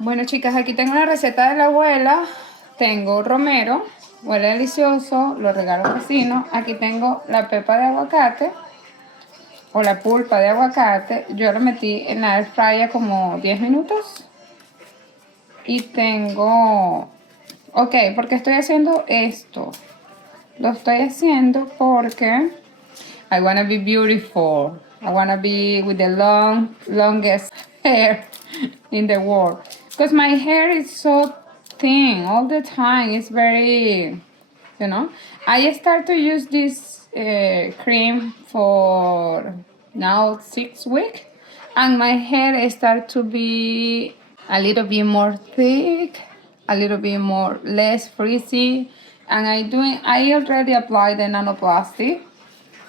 Bueno, chicas, aquí tengo una receta de la abuela. Tengo romero, huele delicioso, lo regalo al vecino. Aquí tengo la pepa de aguacate o la pulpa de aguacate. Yo la metí en la air fryer como 10 minutos. Y tengo... Ok, ¿por qué estoy haciendo esto? Lo estoy haciendo porque I wanna be beautiful. I wanna be with the longest hair in the world. Because my hair is so thin all the time. It's very, you know. I start to use this cream for now 6 weeks, and my hair start to be a little bit more thick, a little bit more less frizzy, and I already applied the nanoplastic,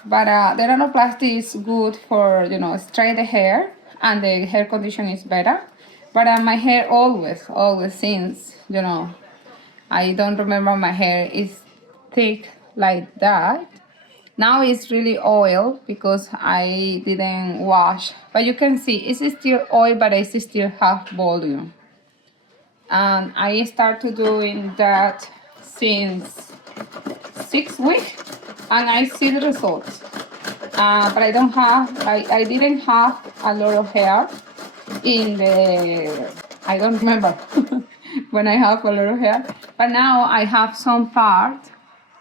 but the nanoplastic is good for straight hair, and the hair condition is better. But my hair always since I don't remember my hair is thick like that. Now it's really oil because I didn't wash. But you can see it's still oil, but I still have volume. And I started doing that since 6 weeks, and I see the results. But I didn't have a lot of hair in the, I don't remember when I have a lot of hair, but now I have some part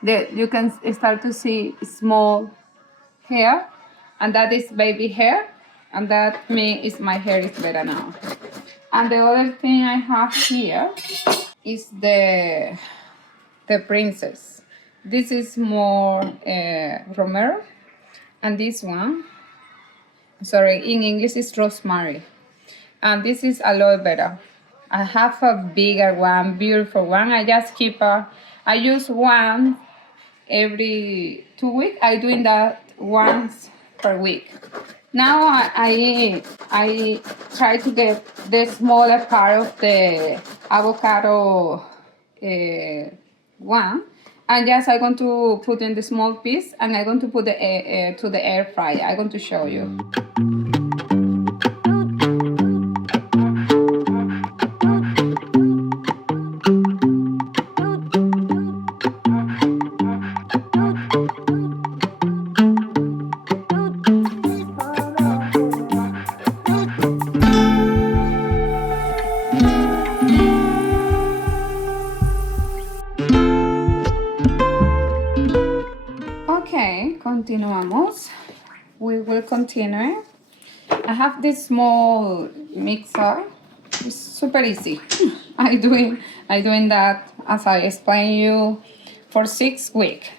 that you can start to see small hair, and that is baby hair, and that means my hair is better now. And the other thing I have here is the princess. This is more Romero, and this one, sorry, in English is Rosemary, and this is Aloe vera. I have a bigger one, beautiful one. I use one every 2 weeks. I'm doing that once per week. Now I try to get the smaller part of the avocado one, and yes, I'm going to put in the small piece, and I'm going to put the to the air fryer. I'm going to show you. Okay, continuamos. We will continue. I have this small mixer. It's super easy. I doing that as I explained you for 6 weeks.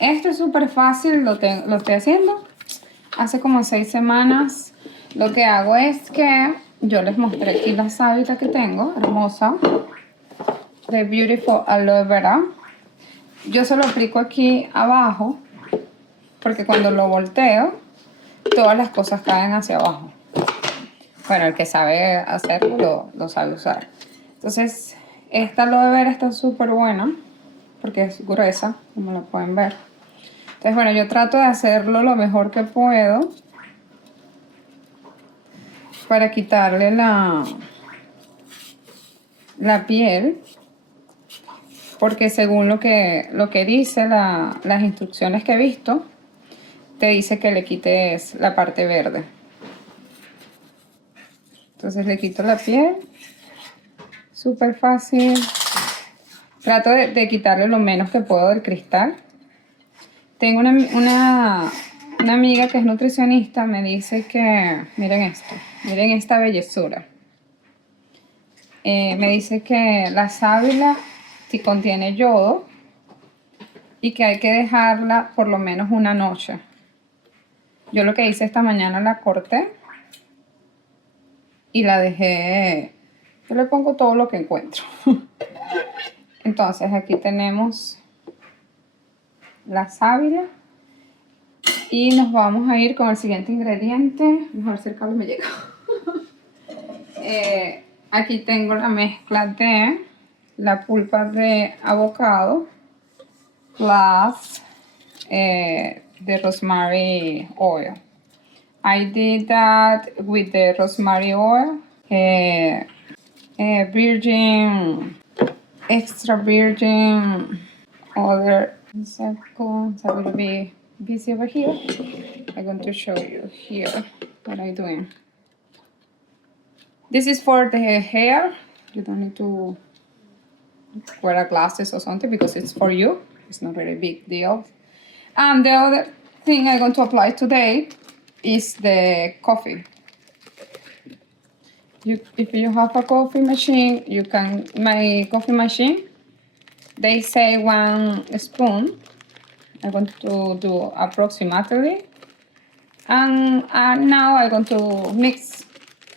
Esto es súper fácil, lo estoy haciendo hace como 6 semanas. Lo que hago es que yo les mostré aquí la sábila que tengo, hermosa, de Beautiful Aloe Vera. Yo se lo aplico aquí abajo, porque cuando lo volteo, todas las cosas caen hacia abajo. Bueno, el que sabe hacerlo lo sabe usar. Entonces, esta aloe vera está súper buena, porque es gruesa, como lo pueden ver. Entonces, bueno, yo trato de hacerlo lo mejor que puedo para quitarle la piel, porque según lo que dice las instrucciones que he visto, te dice que le quites la parte verde. Entonces le quito la piel, súper fácil. Trato de quitarle lo menos que puedo del cristal. Tengo una amiga que es nutricionista, me dice que, miren esto, miren esta bellezura. Me dice que la sábila contiene yodo y que hay que dejarla por lo menos una noche. Yo lo que hice esta mañana, la corté y la dejé. Yo le pongo todo lo que encuentro. Entonces aquí tenemos la sábila y nos vamos a ir con el siguiente ingrediente. Mejor si el cable me llega. Aquí tengo la mezcla de la pulpa de avocado plus the rosemary oil. I did that with the rosemary oil. virgin, extra virgin, other. It's a little bit busy over here. I'm going to show you here what I'm doing. This is for the hair. You don't need to wear glasses or something because it's for you. It's not really a big deal. And the other thing I'm going to apply today is the coffee. If you have a coffee machine, you can, my coffee machine, they say 1 spoon. I'm going to do approximately. And now I'm going to mix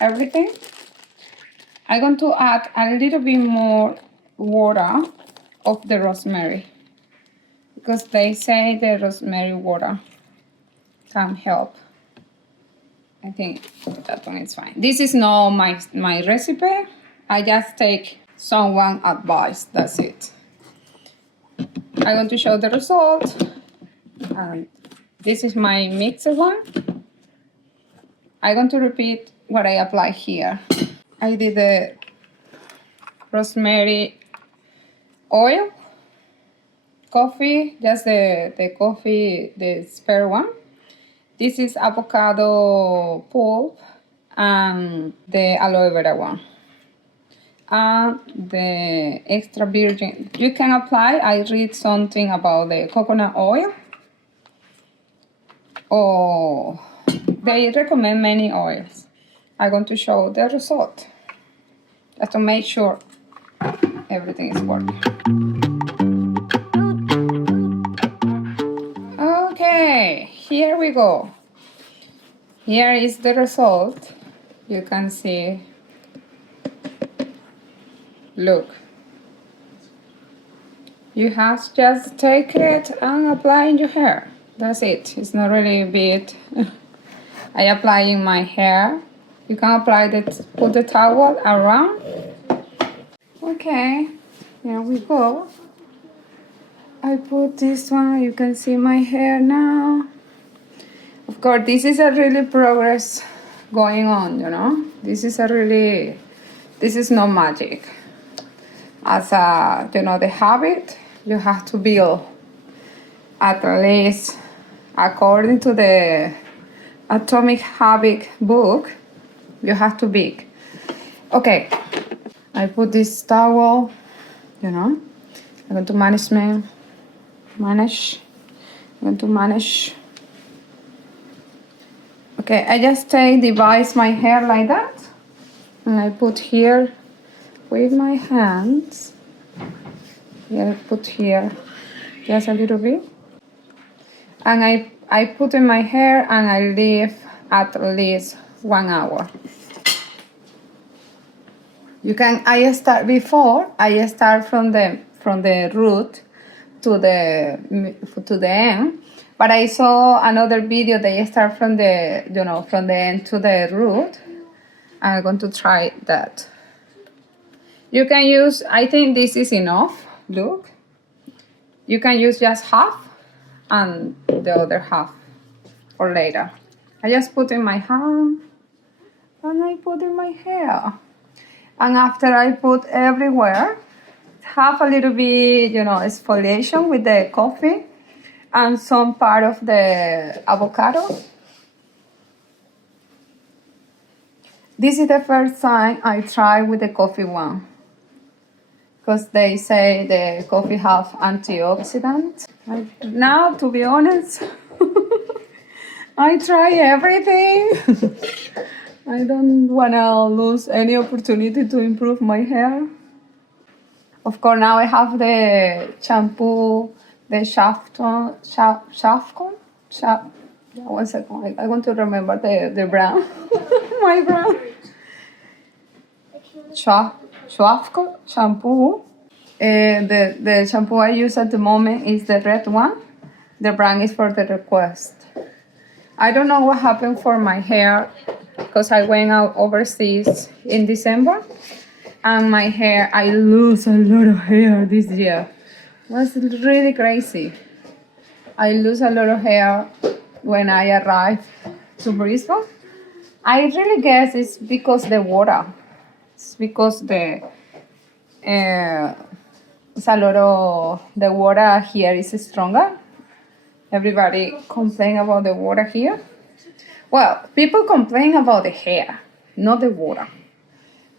everything. I'm going to add a little bit more water of the rosemary, because they say the rosemary water can help. I think that one is fine. This is not my recipe. I just take someone advice, that's it. I'm going to show the result. And this is my mixer one. I'm going to repeat what I apply here. I did the rosemary oil, coffee, just the coffee, the spare one. This is avocado pulp and the aloe vera one. And the extra virgin. You can apply, I read something about the coconut oil. Or they recommend many oils. I'm going to show the result, just to make sure everything is working. Okay, here we go. Here is the result. You can see. Look. You have to just take it and apply in your hair. That's it. It's not really big. I apply in my hair. You can apply put the towel around. Okay, here we go. I put this one. You can see my hair now. Of course, this is a really progress going on, you know. This is not magic. As a, you know, the habit, you have to build at least, according to the Atomic Habit book, you have to bake. Okay, I put this towel, you know, I'm going to manage. Okay, I just divide my hair like that, and I put here with my hands. Yeah, I put here just a little bit, and I put in my hair and I leave at least 1 hour. You can. I start from the root to the end, but I saw another video. They start from the end to the root. I'm going to try that. You can use. I think this is enough. Look. You can use just half, and the other half for later. I just put in my hand and I put in my hair. And after I put everywhere, have a little bit, exfoliation with the coffee and some part of the avocado. This is the first time I try with the coffee one, because they say the coffee have antioxidants. Now, to be honest, I try everything. I don't want to lose any opportunity to improve my hair. Of course, now I have the shampoo, the Shampoo. One second, I want to remember the brand. My brand. Shampoo. The shampoo I use at the moment is the red one. The brand is for the request. I don't know what happened for my hair, because I went out overseas in December, and my hair, I lose a lot of hair this year. It was really crazy. I lose a lot of hair when I arrived to Brisbane. I really guess it's because the water. It's because it's a lot of the water here is stronger. Everybody complain about the water here. Well, people complain about the hair, not the water.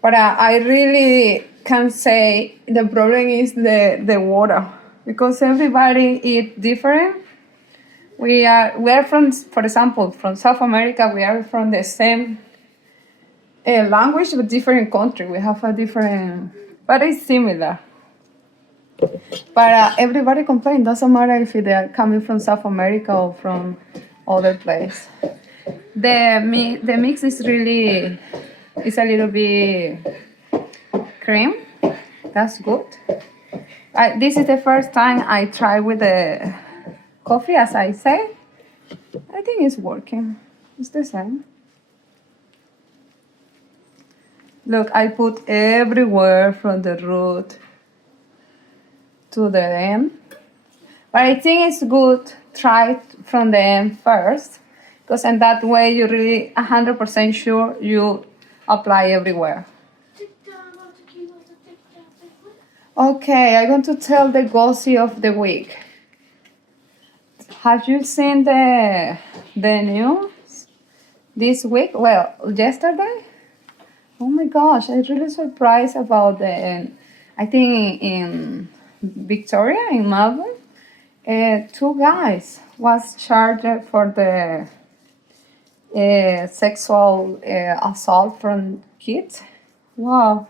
But I really can say the problem is the water, because everybody eat different. We are from, for example, from South America. We are from the same language, but different country. We have a different, but it's similar. But everybody complain. Doesn't matter if they are coming from South America or from other place. The mix is really, it's a little bit cream. That's good. This is the first time I try with the coffee, as I say. I think it's working. It's the same. Look, I put everywhere from the root to the end. But I think it's good try it from the end first, because in that way you're really 100% sure you apply everywhere. Okay, I'm going to tell the gossip of the week. Have you seen the news this week? Well, yesterday? Oh my gosh, I'm really surprised about I think in Victoria, in Melbourne, 2 guys was charged for the sexual assault from kids. Wow,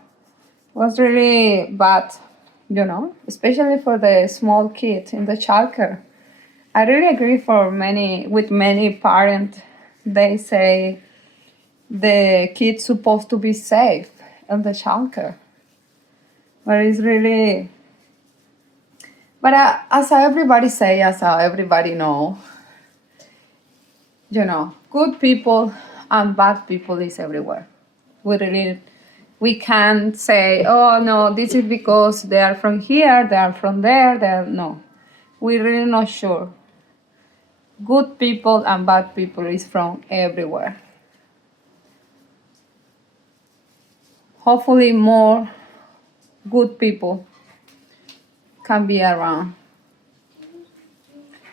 was really bad, especially for the small kids in the childcare. I really agree with many parents. They say the kids supposed to be safe in the childcare, but it's really. But as everybody say, as everybody know, good people and bad people is everywhere. We can't say, oh no, this is because they are from here, they are from there, no. We're really not sure. Good people and bad people is from everywhere. Hopefully more good people can be around.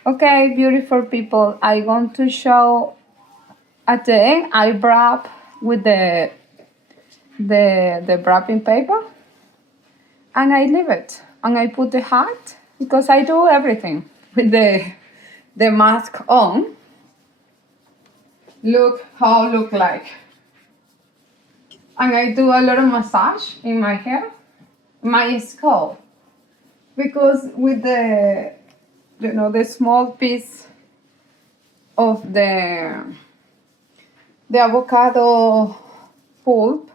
Okay, beautiful people, I want to show at the end I wrap with the wrapping paper, and I leave it, and I put the hat, because I do everything with the mask on. Look how I look like. And I do a lot of massage in my hair, my scalp, because with the small piece of the avocado pulp,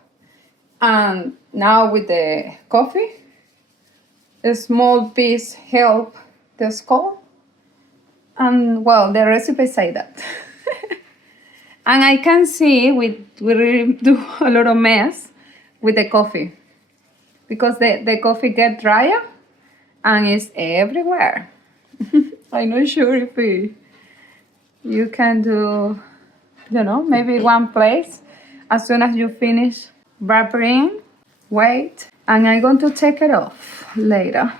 and now with the coffee, a small piece help the scalp, and well, the recipe say that. And I can see we really do a lot of mess with the coffee, because the coffee get drier and it's everywhere. I'm not sure if you can do, maybe one place. As soon as you finish wrapping, wait, and I'm going to take it off later.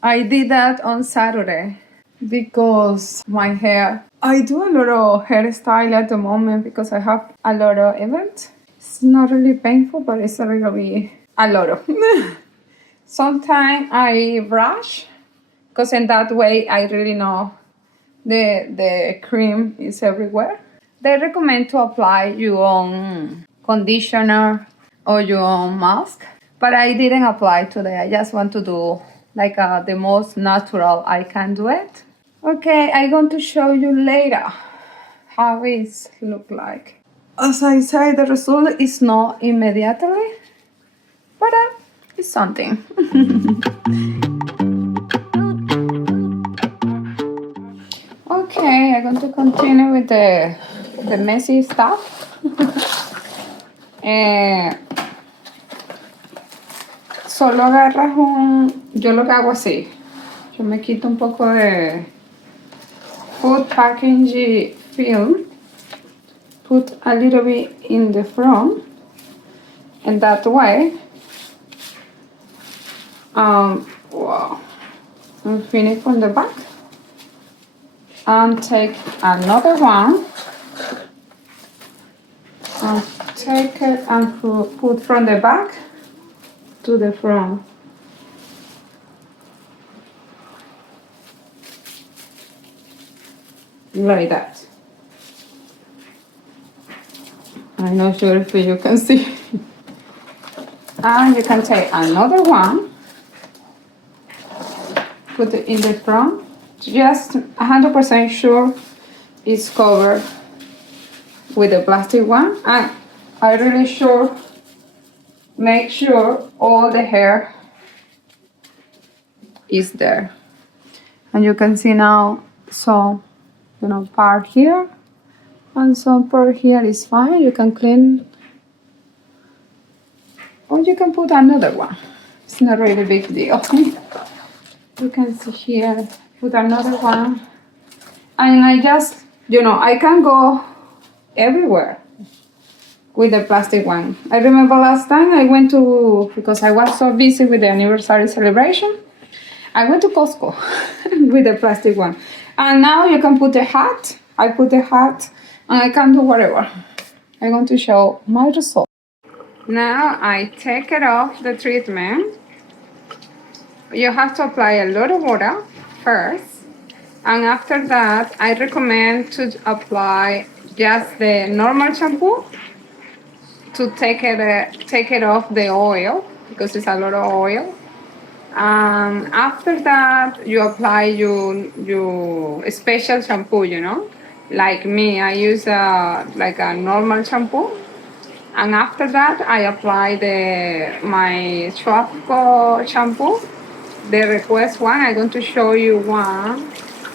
I did that on Saturday because my hair, I do a lot of hairstyle at the moment because I have a lot of events. It's not really painful, but it's really a lot of. Sometimes I brush, because in that way I really know the cream is everywhere. They recommend to apply your own conditioner or your own mask, but I didn't apply today. I just want to do like the most natural I can do it. Okay, I'm going to show you later how it look like. As I say, the result is not immediately, but it's something. Okay, I'm going to continue with the messy stuff. Solo agarras yo lo que hago así. Yo me quito un poco de food packaging film, put a little bit in the front, and that way Wow. And finish from the back. And take another one. And take it and put from the back to the front. Like that. I'm not sure if you can see. And you can take another one, put it in the front, just 100% sure it's covered with the plastic one, and I really sure make sure all the hair is there. And you can see now some, part here and some part here is fine. You can clean, or you can put another one. It's not really a big deal. You can see here, put another one. And I just, I can go everywhere with the plastic one. I remember last time I went to, because I was so busy with the anniversary celebration, I went to Costco with the plastic one. And now you can put a hat. I put a hat and I can do whatever. I'm going to show my result. Now I take it off the treatment. You have to apply a lot of water first. And after that, I recommend to apply just the normal shampoo to take it off the oil, because it's a lot of oil. And after that, you apply your special shampoo, Like me, I use like a normal shampoo. And after that, I apply my Shampoo shampoo, the request one. I'm going to show you one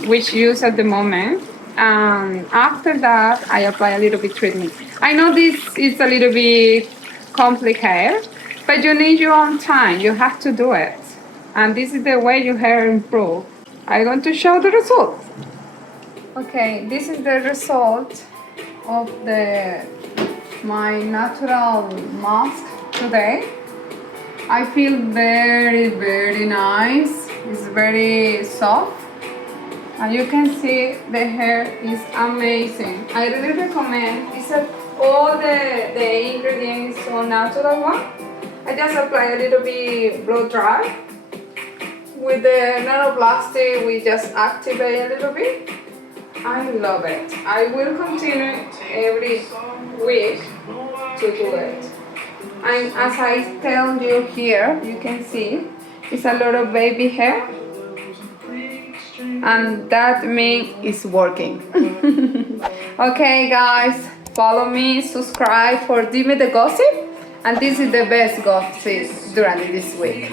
which use at the moment. And after that, I apply a little bit treatment. I know this is a little bit complicated, but you need your own time. You have to do it. And this is the way your hair improve. I'm going to show the result. Okay, this is the result of my natural mask today. I feel very, very nice. It's very soft. And you can see the hair is amazing. I really recommend. It's all the ingredients are natural one. I just apply a little bit blow dry. With the nanoplastic, we just activate a little bit. I love it. I will continue every week to do it. And as I tell you here, you can see it's a lot of baby hair. And that means it's working. Okay guys, follow me, subscribe for Dime the Gossip. And this is the best gossip during this week.